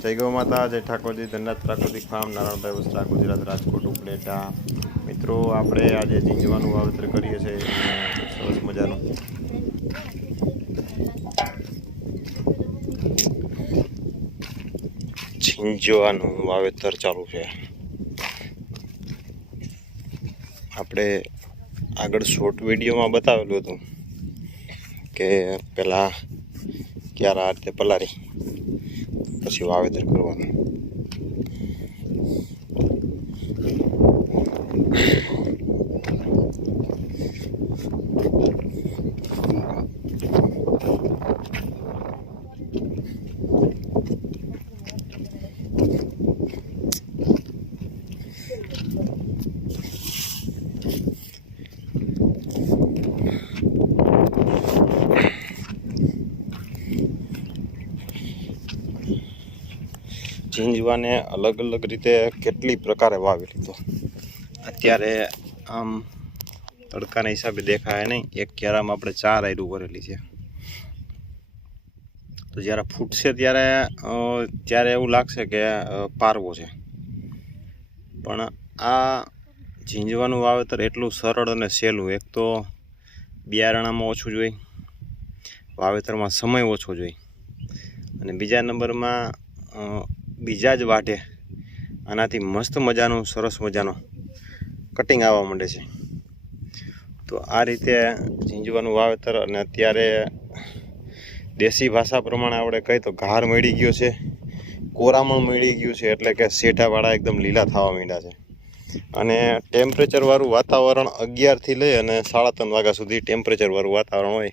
જય ગૌ માતા, જય ઠાકોરજી, ધનરાજ પ્રાકૃતિક ફાર્મ, નારાયણભાઈ વસ્ત્રા, ગુજરાત, રાજકોટ, ઉપલેટા. મિત્રો, આપણે આજે ઝીંઝવાનું વાવેતર કરીએ છીએ અને સરસ મજાનું ઝીંઝવાનું વાવેતર ચાલુ છે. આપણે આગળ શોર્ટ વિડીયોમાં બતાવેલું હતું કે પહેલાં ક્યારે આ રીતે પલારી પછી વાવેતર કરવાનું. ઝીંઝવાને અલગ અલગ રીતે કેટલી પ્રકારે વાવી લીધો. અત્યારે આમ તડકાના હિસાબે દેખાય નહીં. એક ક્યારામાં આપણે 4 આયરું ભરેલી છે. તો જ્યારે ફૂટશે ત્યારે એવું લાગશે કે પારવો છે. પણ આ ઝીંઝવાનું વાવેતર એટલું સરળ અને સહેલું. એક તો બિયારણામાં ઓછું જોઈએ, વાવેતરમાં સમય ઓછો જોઈએ, અને બીજા નંબરમાં બીજા જ વાટે આનાથી મસ્ત મજાનું સરસ મજાનું કટિંગ આવવા માંડે છે. તો આ રીતે ઝીંઝવાનું વાવેતર. અને અત્યારે દેશી ભાષા પ્રમાણે આપણે કહીએ તો ઘાર મળી ગયો છે, કોરામણ મળી ગયું છે, એટલે કે શેઢાવાળા એકદમ લીલા થવા માંડ્યા છે. અને ટેમ્પરેચરવાળું વાતાવરણ 11થી લઈ અને 3:30 વાગ્યા સુધી ટેમ્પરેચરવાળું વાતાવરણ હોય.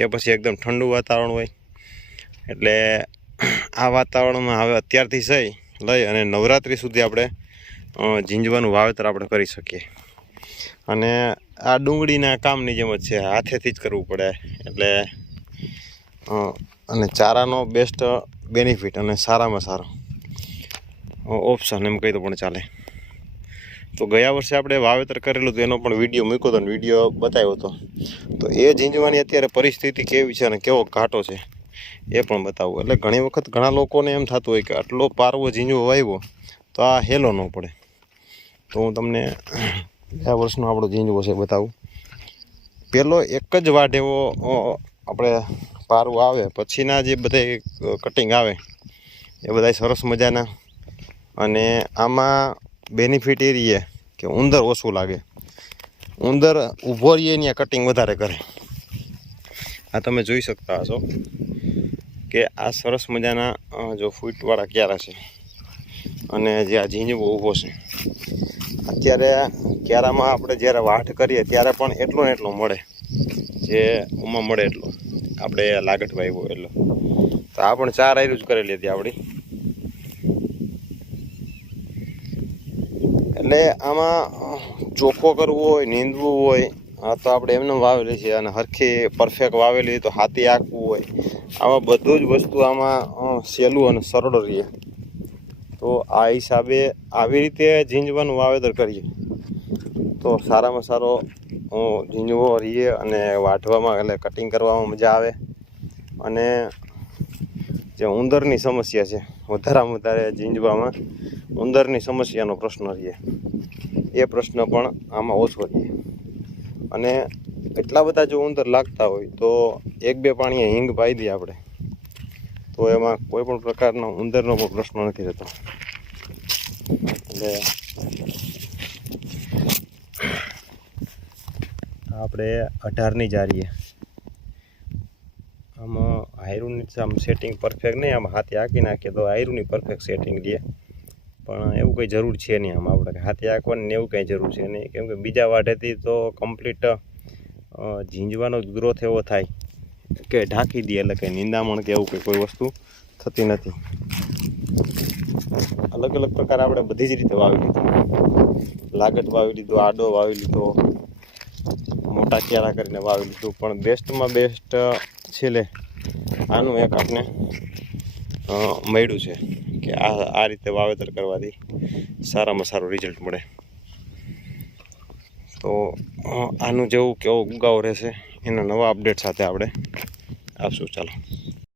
એ પછી એકદમ ઠંડુ વાતાવરણ હોય. એટલે આ વાતાવરણમાં હવે અત્યારથી લઈ અને નવરાત્રિ સુધી આપણે ઝીંઝવાનું વાવેતર આપણે કરી શકીએ. અને આ ડુંગળીના કામની જેમ જ છે, હાથેથી જ કરવું પડે. એટલે અને ચારાનો બેસ્ટ બેનિફિટ અને સારામાં સારો ઓપ્શન એમ કહી તો પણ ચાલે. તો ગયા વર્ષે આપણે વાવેતર કરેલું તો એનો પણ વિડીયો મૂક્યો હતો, વિડીયો બતાવ્યો હતો. તો એ ઝીંઝવાની અત્યારે પરિસ્થિતિ કેવી છે અને કેવો ઘાટો છે એ પણ બતાવું. એટલે ઘણી વખત ઘણા લોકોને એમ થતું હોય કે આટલો પારવો ઝીંઝવો વાવ્યો તો આ હેલો ન પડે. તો હું તમને ગયા વર્ષનો આપણો ઝીંઝવો છે બતાવું. પહેલો એક જ વાઢ એવો આપણે પારવો આવે, પછીના જે બધા કટિંગ આવે એ બધા સરસ મજાના. અને આમાં બેનિફિટ એ રહીએ કે ઉંદર ઓછું લાગે. ઉંદર ઊભો રહીએ ત્યાં કટિંગ વધારે કરે. આ તમે જોઈ શકતા હશો કે આ સરસ મજાના જો ફૂટવાળા ક્યારા છે. અને જે આ ઝીંઝવો ઊભો છે, અત્યારે ક્યારામાં આપણે જ્યારે વાઢ કરીએ ત્યારે પણ એટલો ને એટલો મળે, જે ઉમાં મળે એટલો આપણે લાગટ વાવ્યો એટલો. તો આ પણ 4 આયરું જ કરેલી હતી આપણી. એટલે આમાં ચોખ્ખો કરવો હોય, નીંદવું હોય તો આપણે એમને વાવેલી છે. અને હરખી પરફેક્ટ વાવેલી તો હાથી આંકવું હોય, આમાં બધું જ વસ્તુ આમાં સહેલું અને સરળ રહીએ. તો આ હિસાબે આવી રીતે ઝીંઝવાનું વાવેતર કરીએ તો સારામાં સારો ઝીંઝવો રહીએ. અને વાઢવામાં એટલે કટિંગ કરવામાં મજા આવે. અને જે ઉંદરની સમસ્યા છે, વધારેમાં વધારે ઝીંઝવામાં ઉંદરની સમસ્યાનો પ્રશ્ન રહીએ, એ પ્રશ્ન પણ આમાં ઓછો રહીએ. અને એટલા બધા જો ઉંદર લાગતા હોય તો 1-2 પાણીએ હિંગ પાઈ દઈએ આપણે, તો એમાં કોઈ પણ પ્રકારનો ઉંદરનો પણ પ્રશ્ન નથી રહેતો. એટલે આપણે 18ની જારીએ આમાં આયરુની આમ સેટિંગ પરફેક્ટ નહીં. આમ હાથે આંકી નાખીએ તો આયરુની પરફેક્ટ સેટિંગ રહે. પણ એવું કંઈ જરૂર છે નહીં આમાં આપણે હાથે આંકવાની ને એવું કંઈ જરૂર છે નહીં. કેમ કે બીજા વાઢેથી તો કમ્પ્લીટ ઝીંઝવાનો ગ્રોથ એવો થાય કે ઢાંકી દે. એટલે કંઈ નિંદામણ કે એવું કોઈ વસ્તુ થતી નથી. અલગ અલગ પ્રકાર આપણે બધી જ રીતે વાવી લીધું. લાગટ વાવી લીધો, આડો વાવી લીધો, મોટા ક્યારા કરીને વાવી લીધું. પણ બેસ્ટમાં બેસ્ટ છેલ્લે આનું એક આપણે મળ્યું છે કે આ રીતે વાવેતર કરવાથી સારામાં સારું રિઝલ્ટ મળે. તો આનું જેવું કેવો ઉગાવ રહેશે એના નવા અપડેટ સાથે આપણે આવશું. ચાલો.